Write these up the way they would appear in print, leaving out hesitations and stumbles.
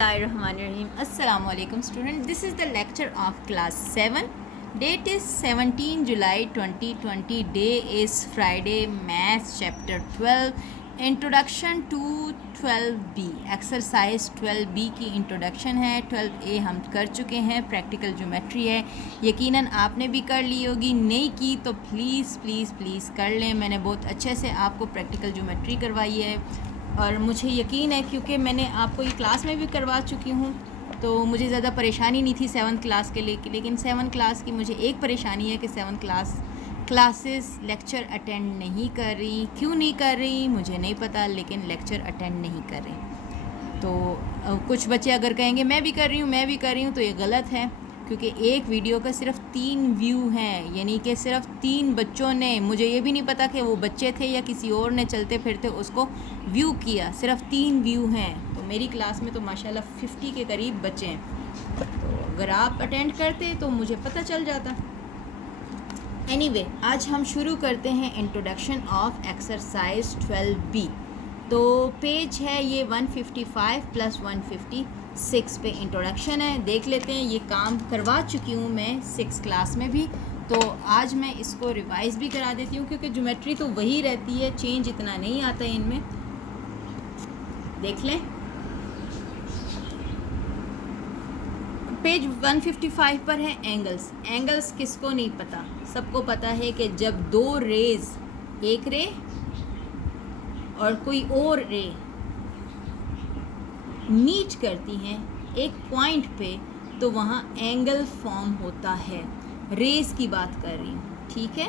Bismillahirrahmanirrahim. Assalamu alaikum student. This is the lecture of class 7. Date is 17 July 2020. Day is Friday. Maths chapter 12. Introduction to 12B. Exercise 12B की introduction है. 12A हम कर चुके हैं. Practical geometry है. यकीनन आपने भी कर ली होगी. नहीं की तो प्लीज़ कर लें. मैंने बहुत अच्छे से आपको practical geometry करवाई है और मुझे यकीन है क्योंकि मैंने आपको ये क्लास में भी करवा चुकी हूँ तो मुझे ज़्यादा परेशानी नहीं थी 7th क्लास के लिए. लेकिन 7th क्लास की मुझे एक परेशानी है कि 7th क्लासेस लेक्चर अटेंड नहीं कर रही. क्यों नहीं कर रही मुझे नहीं पता, लेकिन लेक्चर अटेंड नहीं कर रही. तो कुछ बच्चे अगर कहेंगे मैं भी कर रही हूँ तो ये गलत है, क्योंकि एक वीडियो का सिर्फ 3 व्यू हैं, यानी कि सिर्फ 3 बच्चों ने, मुझे ये भी नहीं पता कि वो बच्चे थे या किसी और ने चलते फिरते उसको व्यू किया. सिर्फ 3 व्यू हैं. तो मेरी क्लास में तो माशाल्लाह 50 के करीब बच्चे हैं. तो अगर आप अटेंड करते तो मुझे पता चल जाता. एनीवे, आज हम शुरू करते हैं इंट्रोडक्शन ऑफ एक्सरसाइज 12B. तो पेज है ये 155 + 156 पे इंट्रोडक्शन है. देख लेते हैं. ये काम करवा चुकी हूँ मैं 6 क्लास में भी, तो आज मैं इसको रिवाइज भी करा देती हूँ क्योंकि ज्योमेट्री तो वही रहती है, चेंज इतना नहीं आता है इनमें. देख लें. पेज 155 पर है एंगल्स. एंगल्स किसको नहीं पता? सबको पता है कि जब 2 रेज, एक रे और कोई और रे मीट करती हैं एक पॉइंट पे तो वहाँ एंगल फॉर्म होता है. रेस की बात कर रही हूँ, ठीक है.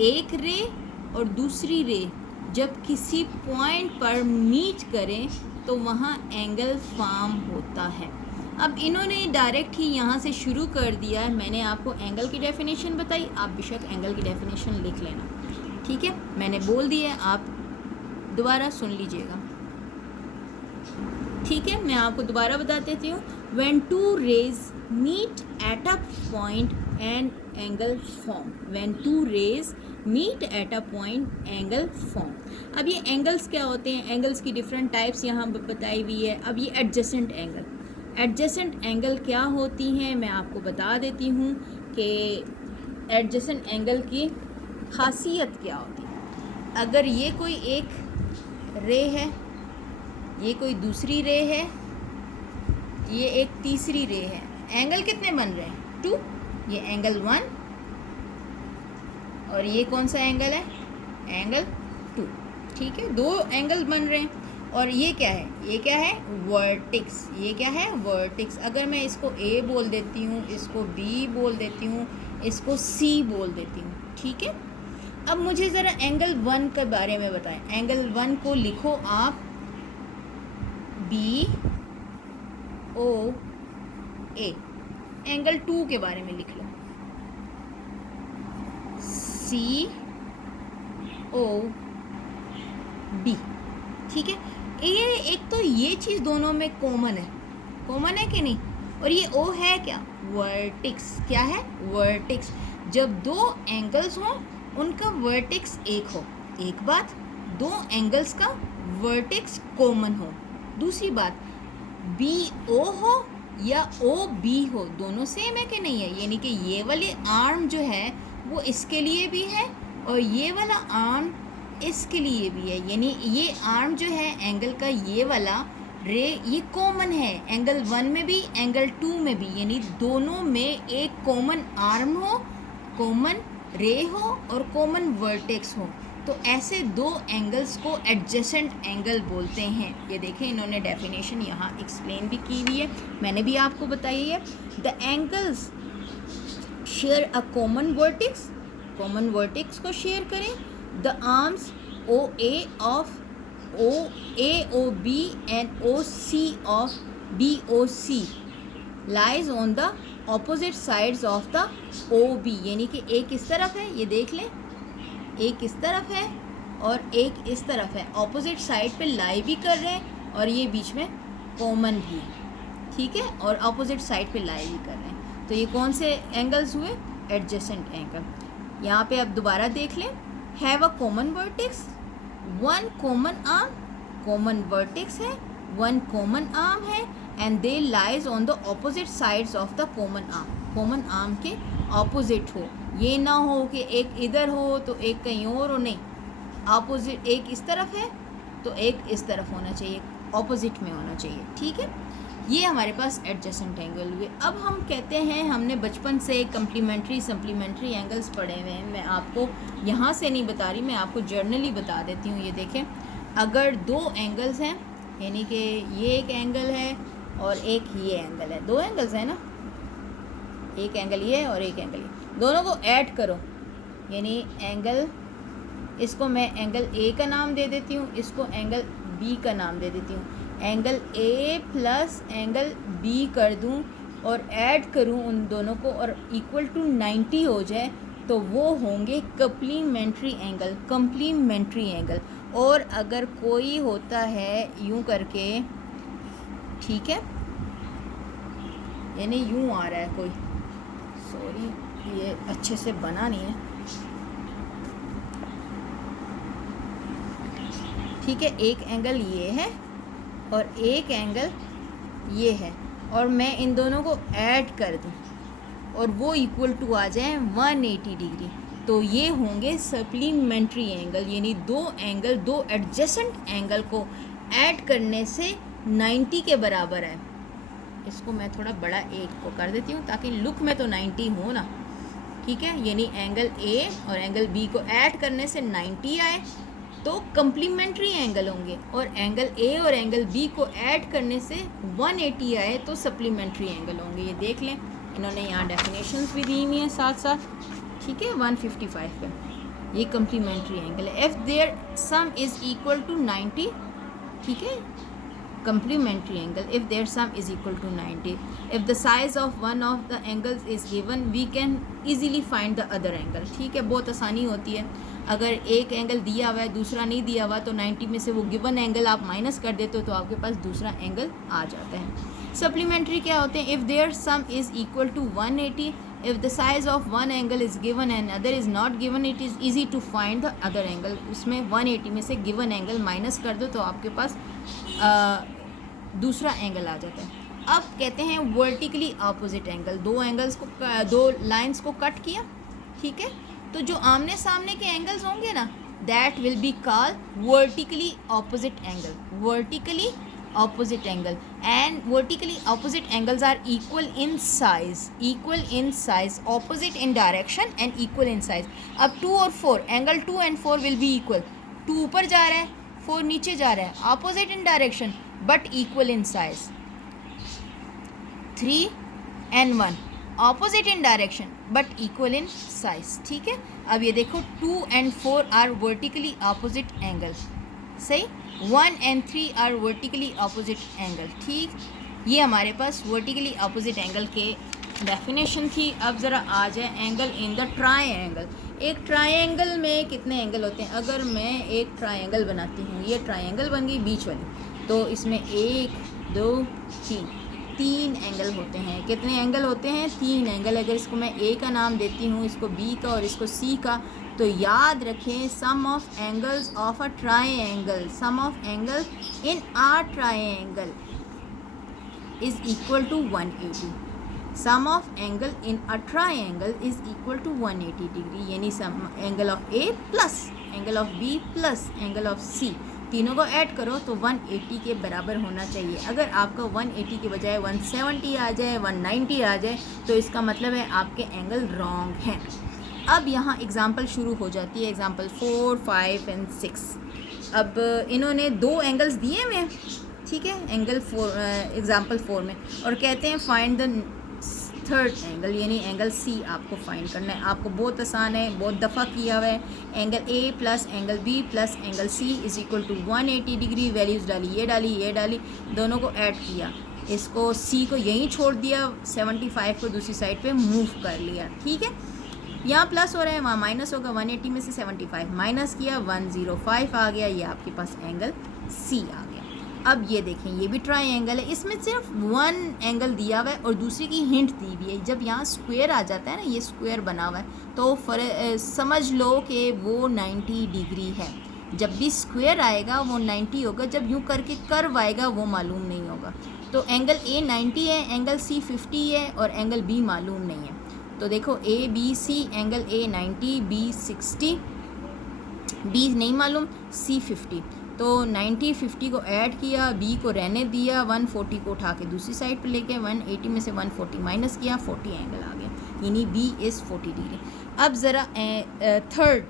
एक रे और दूसरी रे जब किसी पॉइंट पर मीट करें तो वहाँ एंगल फॉर्म होता है. अब इन्होंने डायरेक्ट ही यहाँ से शुरू कर दिया है. मैंने आपको एंगल की डेफिनेशन बताई, आप बेशक एंगल की डेफिनेशन लिख लेना, ठीक है. मैंने बोल दिया है, आप दोबारा सुन लीजिएगा, ठीक है. मैं आपको दोबारा बता देती हूँ. When 2 rays meet at a point an angle form. When 2 rays meet at a point angle form. अब ये एंगल्स क्या होते हैं? एंगल्स की डिफरेंट टाइप्स यहाँ बताई हुई है. अब ये एडजेसेंट एंगल. एडजेसेंट एंगल क्या होती हैं मैं आपको बता देती हूँ कि एडजेसेंट एंगल की खासियत क्या होती है. अगर ये कोई एक रे है, ये कोई दूसरी रे है, ये एक तीसरी रे है, एंगल कितने बन रहे हैं? 2. ये एंगल 1 और ये कौन सा एंगल है? एंगल 2, ठीक है. 2 एंगल बन रहे हैं. और ये क्या है? ये क्या है? वर्टेक्स. ये क्या है? वर्टेक्स. अगर मैं इसको A बोल देती हूँ, इसको B बोल देती हूँ, इसको C बोल देती हूँ, ठीक है. अब मुझे ज़रा एंगल 1 के बारे में बताएं. एंगल 1 को लिखो आप BOA. एंगल 2 के बारे में लिख लो COB, ठीक है. ये एक तो ये चीज़ दोनों में कॉमन है कि नहीं? और ये O है क्या? वर्टेक्स. क्या है? वर्टेक्स. जब 2 एंगल्स हों उनका वर्टेक्स एक हो. एक बात. 2 एंगल्स का वर्टेक्स कॉमन हो. दूसरी बात, BO हो या OB हो, दोनों सेम है कि नहीं है? यानी कि ये वाली आर्म जो है वो इसके लिए भी है और ये वाला आर्म इसके लिए भी है. यानी ये आर्म जो है एंगल का, ये वाला रे, ये कॉमन है एंगल 1 में भी, एंगल 2 में भी. यानी दोनों में एक कॉमन आर्म हो, कॉमन रे हो और कॉमन वर्टेक्स हो. तो ऐसे 2 एंगल्स को एडजेसेंट एंगल बोलते हैं. ये देखें, इन्होंने डेफिनेशन यहाँ एक्सप्लेन भी की हुई है, मैंने भी आपको बताई है. The angles share a common vertex. Common vertex को शेयर करें. The arms OA of AOB and OC of BOC lies on the opposite sides of the OB. यानी कि एक इस तरफ है, ये देख लें, एक इस तरफ है और एक इस तरफ है. ऑपोजिट साइड पे लाई भी कर रहे हैं और ये बीच में कॉमन भी है, ठीक है. और ऑपोजिट साइड पे लाई भी कर रहे हैं. तो ये कौन से एंगल्स हुए? Adjacent angle. यहाँ पे अब दोबारा देख लें. Have a common vertex, 1 common arm, common vertex है, 1 कॉमन आर्म है and they lies on the opposite sides of the common arm, common arm के ऑपोजिट हो, ये ना हो कि एक इधर हो तो एक कहीं और हो, नहीं, ऑपोजिट, एक इस तरफ है तो एक इस तरफ होना चाहिए, ऑपोजिट में होना चाहिए, ठीक है। ये हमारे पास एडजेसेंट एंगल हुए। अब हम कहते हैं, हमने बचपन से कम्प्लीमेंट्री सप्लीमेंट्री एंगल्स पढ़े हुए हैं, मैं आपको यहाँ से नहीं बता रही, मैं आपको जर्नली बता देती हूँ। ये देखें, अगर दो एंगल्स हैं, यानी कि ये एक एंगल है और एक ये एंगल है, दो एंगल्स हैं ना, एक एंगल ये और एक एंगल ये, दोनों को ऐड करो, यानी एंगल, इसको मैं एंगल ए का नाम दे देती हूँ, इसको एंगल बी का नाम दे देती हूँ, angle A plus angle B कर दूँ और ऐड करूँ उन दोनों को और इक्वल टू 90 हो जाए, तो वो होंगे कम्प्लीमेंट्री एंगल, कम्प्लीमेंट्री एंगल। और अगर कोई होता है यूं करके, ठीक है, यानी यूं आ रहा है कोई, सॉरी ये अच्छे से बना नहीं है, ठीक है, एक एंगल ये है और एक एंगल ये है, और मैं इन दोनों को ऐड कर दूं और वो इक्वल टू आ जाए 180 डिग्री, तो ये होंगे सप्लीमेंट्री एंगल, यानी दो एंगल, दो एडजेसेंट एंगल को ऐड करने से 90 के बराबर है। इसको मैं थोड़ा बड़ा एक को कर देती हूँ ताकि लुक में तो 90 हो ना, ठीक है, यानी एंगल ए और एंगल बी को ऐड करने से 90 आए तो कम्प्लीमेंट्री एंगल होंगे, और एंगल ए और एंगल बी को ऐड करने से 180 आए तो सप्लीमेंट्री एंगल होंगे। ये देख लें, इन्होंने यहाँ डेफिनेशंस भी दी हुई हैं साथ साथ, ठीक है, 155 पे, ये कम्प्लीमेंट्री एंगल है। If their sum is equal to 90, ठीक है, complementary angle if their sum is equal to 90. If the size of one of the angles is given, we can easily find the other angle. ठीक है, बहुत आसानी होती है, अगर एक एंगल दिया हुआ है दूसरा नहीं दिया हुआ तो 90 में से वो गिवन एंगल आप माइनस कर देते हो तो आपके पास दूसरा एंगल आ जाता है। सप्लीमेंट्री क्या होते हैं? If their sum is equal to 180, if the size of one angle is given and other is not given, it is easy to find the other angle. उसमें 180 में से गिवन एंगल माइनस कर दो तो आपके पास दूसरा एंगल आ जाता है। अब कहते हैं वर्टिकली अपोजिट एंगल, दो एंगल्स को, दो लाइंस को कट किया, ठीक है, तो जो आमने सामने के एंगल्स होंगे ना, that will be called vertically opposite angle, vertically opposite angle, and vertically opposite angles are equal in size, opposite in direction and equal in size. अब 2 और 4, angle 2 and 4 will be equal, 2 ऊपर जा रहा है 4 नीचे जा रहा है, opposite in direction but equal in size. 3 and 1 opposite in direction but equal in size, ठीक है। अब ये देखो 2 and 4 are vertically opposite angles, सही, 1 and 3 are vertically opposite angle, ठीक, ये हमारे पास वर्टिकली अपोजिट एंगल के डेफिनेशन थी। अब ज़रा आ जाए एंगल इन द ट्रायंगल। एक ट्रायंगल में कितने एंगल होते हैं? अगर मैं एक ट्रायंगल बनाती हूँ, ये ट्रायंगल बन गई बीच वाली, तो इसमें 1 2 3 एंगल होते हैं। कितने एंगल होते हैं? 3 एंगल। अगर इसको मैं ए का नाम देती हूँ, इसको बी का और इसको सी का, तो याद रखें sum of angles of a triangle, sum of angle in a triangle is equal to 180। Sum of angle in a triangle is equal to 180 degree, यानी sum angle of A plus angle of B plus angle of C, तीनों को add करो तो 180 के बराबर होना चाहिए। अगर आपका 180 के बजाय 170 आ जाए, 190 आ जाए, तो इसका मतलब है आपके एंगल रॉन्ग हैं। अब यहाँ एग्ज़ाम्पल शुरू हो जाती है, एग्ज़ाम्पल 4, 5 एंड 6। अब इन्होंने 2 एंगल्स दिए हुए हैं, ठीक है, एंगल 4, एग्ज़ाम्पल 4 में, और कहते हैं फाइंड द थर्ड एंगल, यानी एंगल सी आपको फाइंड करना है। आपको बहुत आसान है, बहुत दफ़ा किया हुआ है। Angle A plus angle B plus angle C is equal to 180 degree. Values डाली, ये डाली, दोनों को ऐड किया, इसको सी को यहीं छोड़ दिया, 75 को दूसरी साइड पे मूव कर लिया, ठीक है। यहाँ प्लस हो रहा है, वहाँ माइनस होगा, 180 में से 75 माइनस किया, 105 आ गया, ये आपके पास एंगल सी आ गया। अब ये देखें, ये भी ट्रायंगल है, इसमें सिर्फ 1 एंगल दिया हुआ है और दूसरी की हिंट दी हुई है। जब यहाँ स्क्वायर आ जाता है ना, ये स्क्वायर बना हुआ है, तो समझ लो कि वो 90 डिग्री है। जब भी स्क्वायर आएगा वो 90 होगा, जब यूँ करके कर्व आएगा वो मालूम नहीं होगा। तो एंगल ए 90 है, एंगल सी 50 है और एंगल बी मालूम नहीं है। तो देखो A B C, angle A 90, B 60, B नहीं मालूम, सी 50। तो 90 50 को ऐड किया, बी को रहने दिया, 140 को उठा के दूसरी साइड पे लेके 180 में से 140 माइनस किया, 40 एंगल आ गया, यानी बी इज़ 40 डिग्री। अब ज़रा थर्ड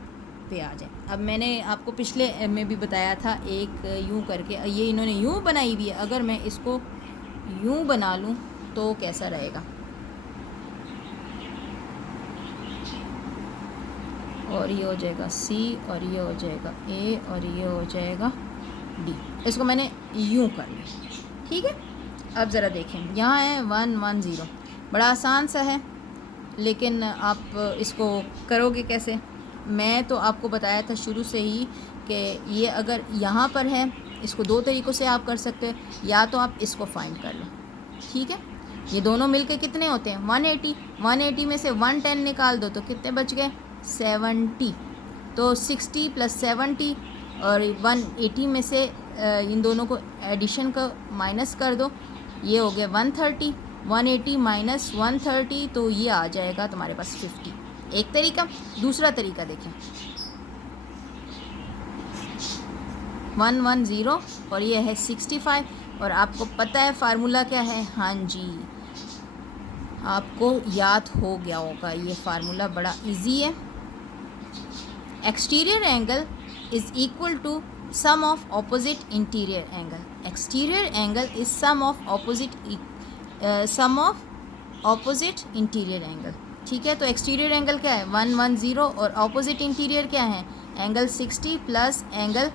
पे आ जाए। अब मैंने आपको पिछले में भी बताया था एक यूँ करके, ये इन्होंने यूँ बनाई हुई है, अगर मैं इसको यूँ बना लूँ तो कैसा रहेगा, और ये हो जाएगा सी और ये हो जाएगा ए और ये हो जाएगा डी। इसको मैंने यूँ कर लिया, ठीक है। अब ज़रा देखें, यहाँ है 1 1 0, बड़ा आसान सा है, लेकिन आप इसको करोगे कैसे? मैं तो आपको बताया था शुरू से ही कि ये अगर यहाँ पर है, इसको दो तरीक़ों से आप कर सकते हैं, या तो आप इसको फाइंड कर लो, ठीक है। ये दोनों मिलके कितने होते हैं 180, 180 में से 110 निकाल दो तो कितने बच गए 70। तो 60 + 70 और 180 में से इन दोनों को एडिशन का माइनस कर दो, ये हो गया 130, 180 माइनस 130 तो ये आ जाएगा तुम्हारे पास 50। एक तरीका। दूसरा तरीका देखें, 110 और ये है 65, और आपको पता है फार्मूला क्या है? हाँ जी, आपको याद हो गया होगा, ये फार्मूला बड़ा इजी है। Exterior angle is equal to sum of opposite interior angle. Exterior angle is sum of opposite interior angle, ठीक है। तो एक्सटीरियर एंगल क्या है 110 और ऑपोजिट इंटीरियर क्या है एंगल 60 प्लस एंगल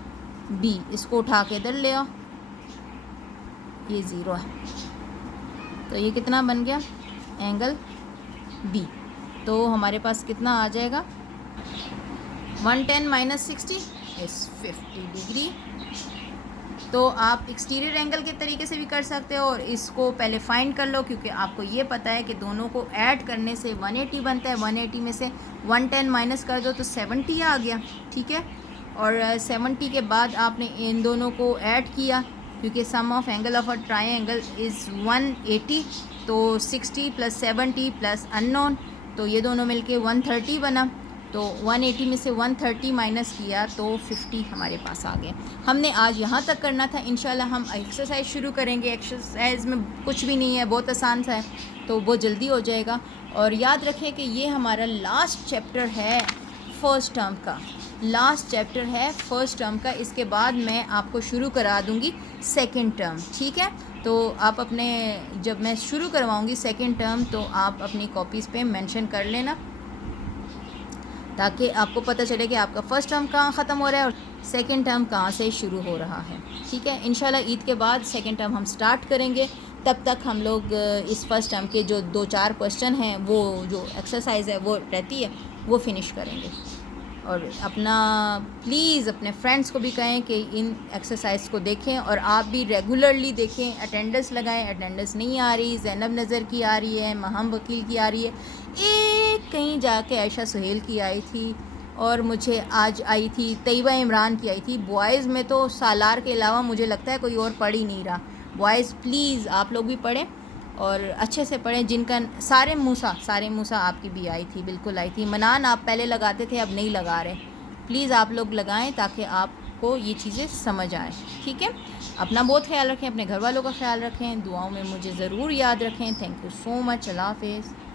बी, इसको उठा के इधर ले आओ, ये 0 है, तो ये कितना बन गया एंगल बी। तो हमारे पास कितना आ जाएगा 110 माइनस 60 इज़ 50 डिग्री। तो आप एक्सटीरियर एंगल के तरीके से भी कर सकते हो, और इसको पहले फाइंड कर लो, क्योंकि आपको ये पता है कि दोनों को ऐड करने से 180 बनता है। 180 में से 110 माइनस कर दो तो 70 आ गया, ठीक है। और 70 के बाद आपने इन दोनों को ऐड किया, क्योंकि sum of angle of a triangle is 180, तो 60 + 70 प्लस अननोन, तो ये दोनों मिलके 130 बना। तो 180 में से 130 माइनस किया तो 50 हमारे पास आ गए। हमने आज यहाँ तक करना था। इंशाल्लाह हम एक्सरसाइज शुरू करेंगे। एक्सरसाइज में कुछ भी नहीं है, बहुत आसान सा है, तो वो जल्दी हो जाएगा। और याद रखें कि ये हमारा लास्ट चैप्टर है फर्स्ट टर्म का, लास्ट चैप्टर है फर्स्ट टर्म का। इसके बाद मैं आपको शुरू करा दूँगी सेकेंड टर्म, ठीक है। तो आप अपने, जब मैं शुरू करवाऊँगी सेकेंड टर्म, तो आप अपनी कॉपीज़ पे मेंशन कर लेना, ताकि आपको पता चले कि आपका फ़र्स्ट टर्म कहाँ ख़त्म हो रहा है और सेकंड टर्म कहाँ से शुरू हो रहा है, ठीक है। इंशाल्लाह ईद के बाद सेकंड टर्म हम स्टार्ट करेंगे। तब तक हम लोग इस फर्स्ट टर्म के जो 2-4 क्वेश्चन हैं, वो जो एक्सरसाइज है वो रहती है, वो फिनिश करेंगे। और अपना प्लीज़ अपने फ्रेंड्स को भी कहें कि इन एक्सरसाइज को देखें, और आप भी रेगुलरली देखें, अटेंडेंस लगाएं। अटेंडेंस नहीं आ रही, ज़ैनब नज़र की आ रही है, महम वकील की आ रही है, एक कहीं जाके आयशा सुहेल की आई थी, और मुझे आज आई थी तैयबा इमरान की आई थी। बॉयज़ में तो सालार के अलावा मुझे लगता है कोई और पढ़ ही नहीं रहा। बॉयज़ प्लीज़ आप लोग भी पढ़ें, और अच्छे से पढ़ें। जिनका सारे मूसा आपकी भी आई थी, बिल्कुल आई थी। मनान आप पहले लगाते थे, अब नहीं लगा रहे। प्लीज़ आप लोग लगाएं ताकि आपको ये चीज़ें समझ आए, ठीक है। अपना बहुत ख्याल रखें, अपने घर वालों का ख्याल रखें, दुआओं में मुझे ज़रूर याद रखें। Thank you so much. अल्लाह हाफ़िज़।